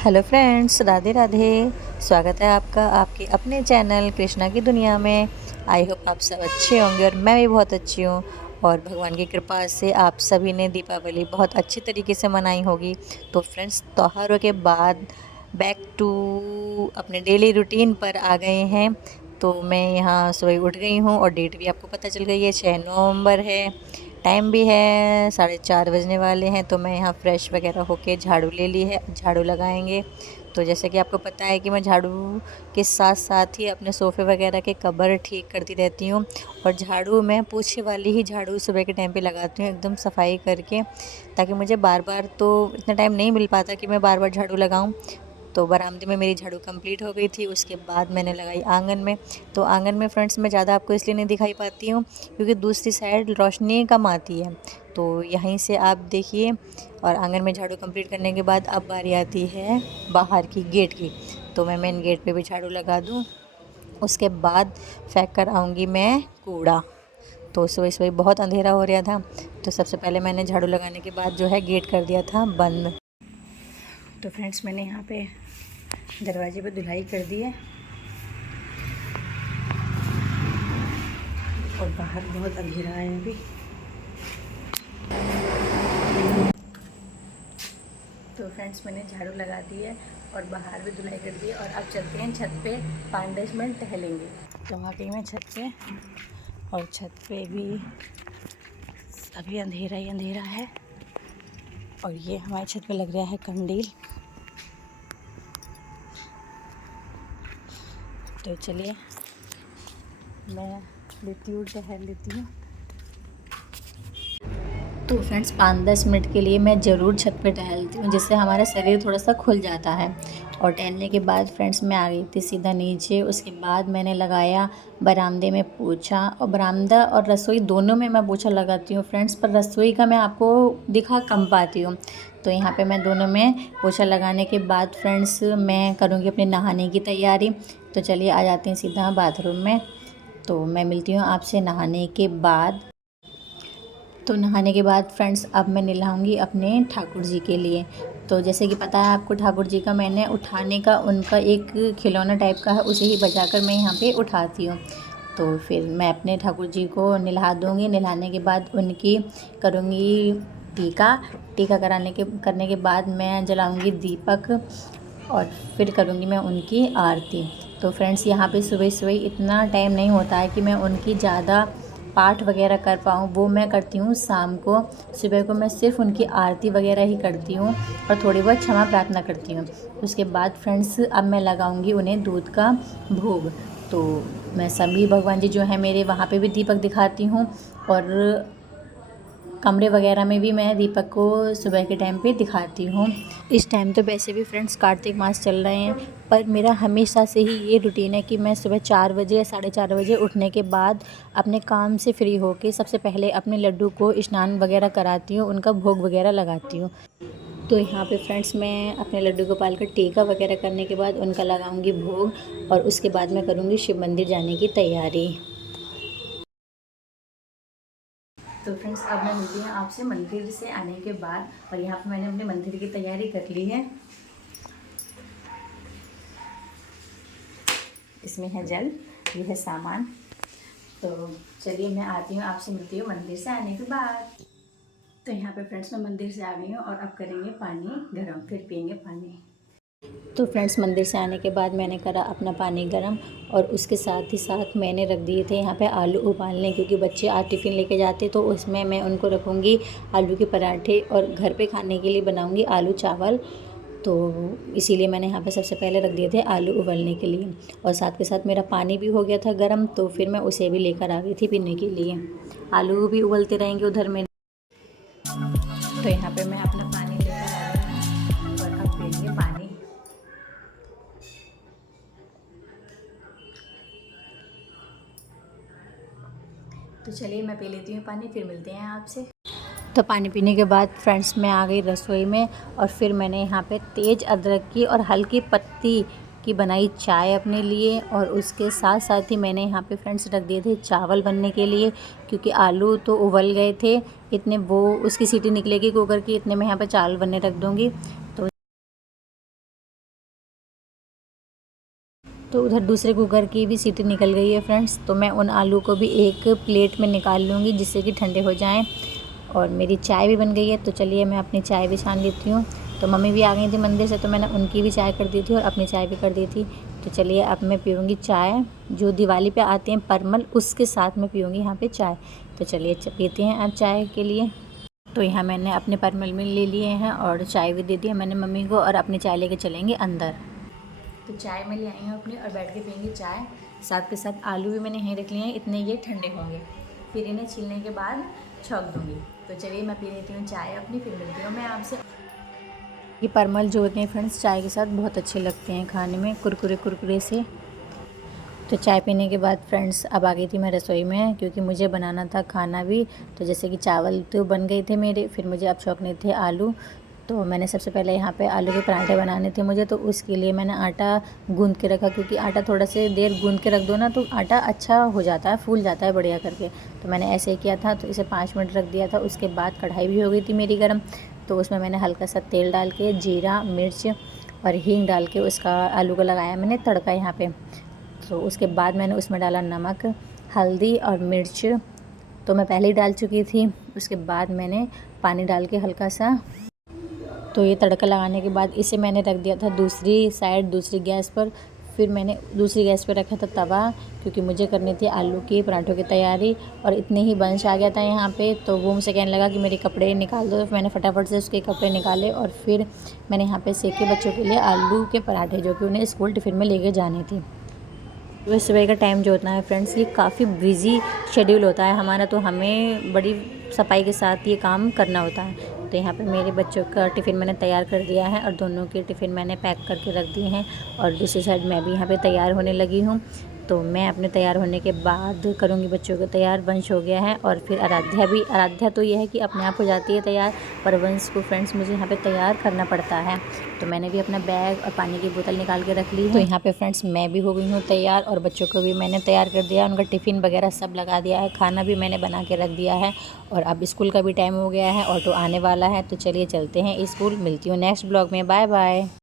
Hello friends, Radhe Radhe. स्वागत है आपका आपके अपने चैनल कृष्णा की दुनिया में। आई होप आप सब अच्छे होंगे और मैं भी बहुत अच्छी हूँ। और भगवान की कृपा से आप सभी ने दीपावली बहुत अच्छी तरीके से मनाई होगी। तो फ्रेंड्स, त्योहारों के बाद बैक टू अपने डेली रूटीन पर आ गए हैं। तो मैं यहाँ सुबह उठ गई हूँ और डेट भी आपको पता चल गई है, 6 नवंबर है। टाइम भी है 4:30 बजने वाले हैं। तो मैं यहाँ फ्रेश वगैरह होके झाड़ू ले ली है, झाड़ू लगाएंगे। तो जैसे कि आपको पता है कि मैं झाड़ू के साथ साथ ही अपने सोफ़े वगैरह के कवर ठीक करती रहती हूँ। और झाड़ू मैं पोछे वाली ही झाड़ू सुबह के टाइम पे लगाती हूँ, एकदम सफाई करके, ताकि मुझे बार बार तो इतना टाइम नहीं मिल पाता कि मैं बार बार झाड़ू लगाऊँ। तो बरामदे में मेरी झाड़ू कंप्लीट हो गई थी। उसके बाद मैंने लगाई आंगन में। तो आंगन में फ्रेंड्स मैं ज़्यादा आपको इसलिए नहीं दिखाई पाती हूँ क्योंकि दूसरी साइड रोशनी कम आती है। तो यहीं से आप देखिए। और आंगन में झाड़ू कंप्लीट करने के बाद अब बारी आती है बाहर की गेट की। तो मैं मेन गेट पे भी झाड़ू लगा दूँ। उसके बाद फेंक कर आऊँगी मैं कूड़ा। तो सुबह सुबह बहुत अंधेरा हो रहा था। तो सबसे पहले मैंने झाड़ू लगाने के बाद जो है गेट कर दिया था बंद। तो फ्रेंड्स, मैंने यहाँ पे दरवाजे पे धुलाई कर दी है। और बाहर बहुत अंधेरा है अभी। तो फ्रेंड्स, मैंने झाड़ू लगा दी है और बाहर भी धुलाई कर दी है। और अब चलते हैं छत पे, 5-10 मिनट टहलेंगे। तो आ गई मैं छत पे। और छत पे भी अभी अंधेरा ही अंधेरा है। और ये हमारे छत पे लग रहा है कंडील। तो चलिए मैं लेती हूँ, टहल लेती हूँ। तो फ्रेंड्स, 5-10 मिनट के लिए मैं ज़रूर छत पे टहलती हूँ, जिससे हमारा शरीर थोड़ा सा खुल जाता है। और टहलने के बाद फ्रेंड्स मैं आ गई थी सीधा नीचे। उसके बाद मैंने लगाया बरामदे में पोछा। और बरामदा और रसोई दोनों में मैं पोछा लगाती हूँ फ्रेंड्स, पर रसोई का मैं आपको दिखा कम पाती हूँ। तो यहाँ पे मैं दोनों में पोछा लगाने के बाद फ्रेंड्स मैं करूँगी अपने नहाने की तैयारी। तो चलिए आ जाते हैं सीधा बाथरूम में। तो मैं मिलती हूँ आपसे नहाने के बाद। तो नहाने के बाद फ्रेंड्स अब मैं नहलाऊँगी अपने ठाकुर जी के लिए। तो जैसे कि पता है आपको, ठाकुर जी का मैंने उठाने का उनका एक खिलौना टाइप का है, उसे ही बजाकर मैं यहाँ पे उठाती हूँ। तो फिर मैं अपने ठाकुर जी को नहला दूँगी। नहलाने के बाद उनकी करूँगी टीका। टीका करने के बाद मैं जलाऊँगी दीपक। और फिर करूँगी मैं उनकी आरती। तो फ्रेंड्स, यहाँ पे सुबह सुबह इतना टाइम नहीं होता है कि मैं उनकी ज़्यादा पाठ वगैरह कर पाऊँ। वो मैं करती हूँ शाम को। सुबह को मैं सिर्फ़ उनकी आरती वगैरह ही करती हूँ और थोड़ी बहुत क्षमा प्रार्थना करती हूँ। उसके बाद फ्रेंड्स अब मैं लगाऊंगी उन्हें दूध का भोग। तो मैं सभी भगवान जी जो हैं मेरे, वहाँ पे भी दीपक दिखाती हूँ। और कमरे वगैरह में भी मैं दीपक को सुबह के टाइम पे दिखाती हूँ। इस टाइम तो वैसे भी फ्रेंड्स कार्तिक मास चल रहे हैं, पर मेरा हमेशा से ही ये रूटीन है कि मैं सुबह 4 बजे या 4:30 बजे उठने के बाद अपने काम से फ्री होके सबसे पहले अपने लड्डू को स्नान वगैरह कराती हूँ, उनका भोग वगैरह लगाती हूँ। तो यहाँ पे फ्रेंड्स मैं अपने लड्डू गोपाल का टीका वगैरह करने के बाद उनका लगाऊंगी भोग। और उसके बाद मैं करूँगी शिव मंदिर जाने की तैयारी। तो फ्रेंड्स अब मैं मिलती हूँ आपसे मंदिर से आने के बाद। और यहाँ पे मैंने अपने मंदिर की तैयारी कर ली है। इसमें है जल, ये है सामान। तो चलिए मैं आती हूँ, आपसे मिलती हूँ मंदिर से आने के बाद। तो यहाँ पे फ्रेंड्स मैं मंदिर से आ गई हूँ और अब करेंगे पानी गरम, फिर पियेंगे पानी। तो फ्रेंड्स मंदिर से आने के बाद मैंने करा अपना पानी गरम। और उसके साथ ही साथ मैंने रख दिए थे यहाँ पे आलू उबालने, क्योंकि बच्चे आज टिफ़िन लेके जाते तो उसमें मैं उनको रखूँगी आलू के पराठे और घर पे खाने के लिए बनाऊँगी आलू चावल। तो इसीलिए मैंने यहाँ पे सबसे पहले रख दिए थे आलू उबलने के लिए। और साथ के साथ मेरा पानी भी हो गया था गरम, तो फिर मैं उसे भी लेकर आ गई थी पीने के लिए। आलू भी उबलते रहेंगे उधर में। तो यहाँ पे मैं अपना पानी लेकर आ गई हूँ और अब पियेंगे पानी। तो चलिए मैं पी लेती हूँ पानी, फिर मिलते हैं आपसे। तो पानी पीने के बाद फ्रेंड्स मैं आ गई रसोई में। और फिर मैंने यहाँ पे तेज़ अदरक की और हल्की पत्ती की बनाई चाय अपने लिए। और उसके साथ साथ ही मैंने यहाँ पे फ्रेंड्स रख दिए थे चावल बनने के लिए, क्योंकि आलू तो उबल गए थे इतने, वो उसकी सीटी निकलेगी कुकर की, इतने में यहाँ पे चावल बनने रख दूँगी। तो तो उधर दूसरे कुकर की भी सीटी निकल गई है फ्रेंड्स। तो मैं उन आलू को भी एक प्लेट में निकाल लूँगी जिससे कि ठंडे हो जाएं। और मेरी चाय भी बन गई है, तो चलिए मैं अपनी चाय भी छान लेती हूँ। तो मम्मी भी आ गई थी मंदिर से, तो मैंने उनकी भी चाय कर दी थी और अपनी चाय भी कर दी थी। तो चलिए अब मैं पीऊँगी चाय, जो दिवाली पे आते हैं परमल, उसके साथ मैं पीऊँगी यहाँ पे चाय। तो चलिए पीते हैं अब चाय के लिए। तो यहाँ मैंने अपने परमल में ले लिए हैं और चाय भी दे दी है मैंने मम्मी को, और अपनी चाय लेके चलेंगे अंदर। तो चाय मैं ले आई हूँ अपनी और बैठ के पियेंगे चाय। साथ के साथ आलू भी मैंने यहीं रख लिए हैं, इतने ये ठंडे होंगे, फिर इन्हें छीलने के बाद छौंक दूँगी। तो चलिए मैं पी लेती हूँ चाय अपनी, फिर मिलती हूँ मैं आपसे। ये परमल जो होते हैं फ्रेंड्स चाय के साथ बहुत अच्छे लगते हैं खाने में, कुरकुरे कुरकुरे से। तो चाय पीने के बाद फ्रेंड्स अब आ गई थी मैं रसोई में, क्योंकि मुझे बनाना था खाना भी। तो जैसे कि चावल तो बन गए थे मेरे, फिर मुझे अब छौंकने थे आलू। तो मैंने सबसे पहले यहाँ पे आलू के पराठे बनाने थे मुझे, तो उसके लिए मैंने आटा गूंद के रखा, क्योंकि आटा थोड़ा से देर गूंद के रख दो ना तो आटा अच्छा हो जाता है, फूल जाता है बढ़िया करके। तो मैंने ऐसे ही किया था, तो इसे 5 मिनट रख दिया था। उसके बाद कढ़ाई भी हो गई थी मेरी गर्म, तो उसमें मैंने हल्का सा तेल डाल के जीरा मिर्च और हींग डाल के उसका आलू को लगाया मैंने तड़का यहाँ पे। तो उसके बाद मैंने उसमें डाला नमक, हल्दी और मिर्च, तो मैं पहले ही डाल चुकी थी। उसके बाद मैंने पानी डाल के हल्का सा, तो ये तड़का लगाने के बाद इसे मैंने रख दिया था दूसरी साइड, दूसरी गैस पर। फिर मैंने दूसरी गैस पर रखा था तवा, क्योंकि मुझे करनी थी आलू की पराठों की तैयारी। और इतने ही बंश आ गया था यहाँ पे, तो वो मुझसे कहने लगा कि मेरे कपड़े निकाल दो। तो मैंने फटाफट से उसके कपड़े निकाले और फिर मैंने यहाँ पे सेके बच्चों के लिए आलू के पराठे, जो कि उन्हें स्कूल टिफ़िन में लेके जाने थी। सुबह सुबह का टाइम जो होता है फ्रेंड्स, ये काफ़ी बिजी शेड्यूल होता है हमारा, तो हमें बड़ी सफाई के साथ ये काम करना होता है। तो यहाँ पे मेरे बच्चों का टिफ़िन मैंने तैयार कर दिया है और दोनों के टिफ़िन मैंने पैक करके रख दिए हैं। और दूसरी साइड मैं भी यहाँ पे तैयार होने लगी हूँ। तो मैं अपने तैयार होने के बाद करूँगी बच्चों को तैयार। वंश हो गया है और फिर आराध्या भी। आराध्या तो यह है कि अपने आप हो जाती है तैयार, पर वंश को फ्रेंड्स मुझे यहाँ पे तैयार करना पड़ता है। तो मैंने भी अपना बैग और पानी की बोतल निकाल के रख ली है। तो यहाँ पे फ्रेंड्स मैं भी हो गई हूँ तैयार, और बच्चों को भी मैंने तैयार कर दिया, उनका टिफ़िन वगैरह सब लगा दिया है, खाना भी मैंने बना के रख दिया है। और अब स्कूल का भी टाइम हो गया है, ऑटो आने वाला है। तो चलिए चलते हैं स्कूल। मिलती हूँ नेक्स्ट ब्लॉग में, बाय बाय।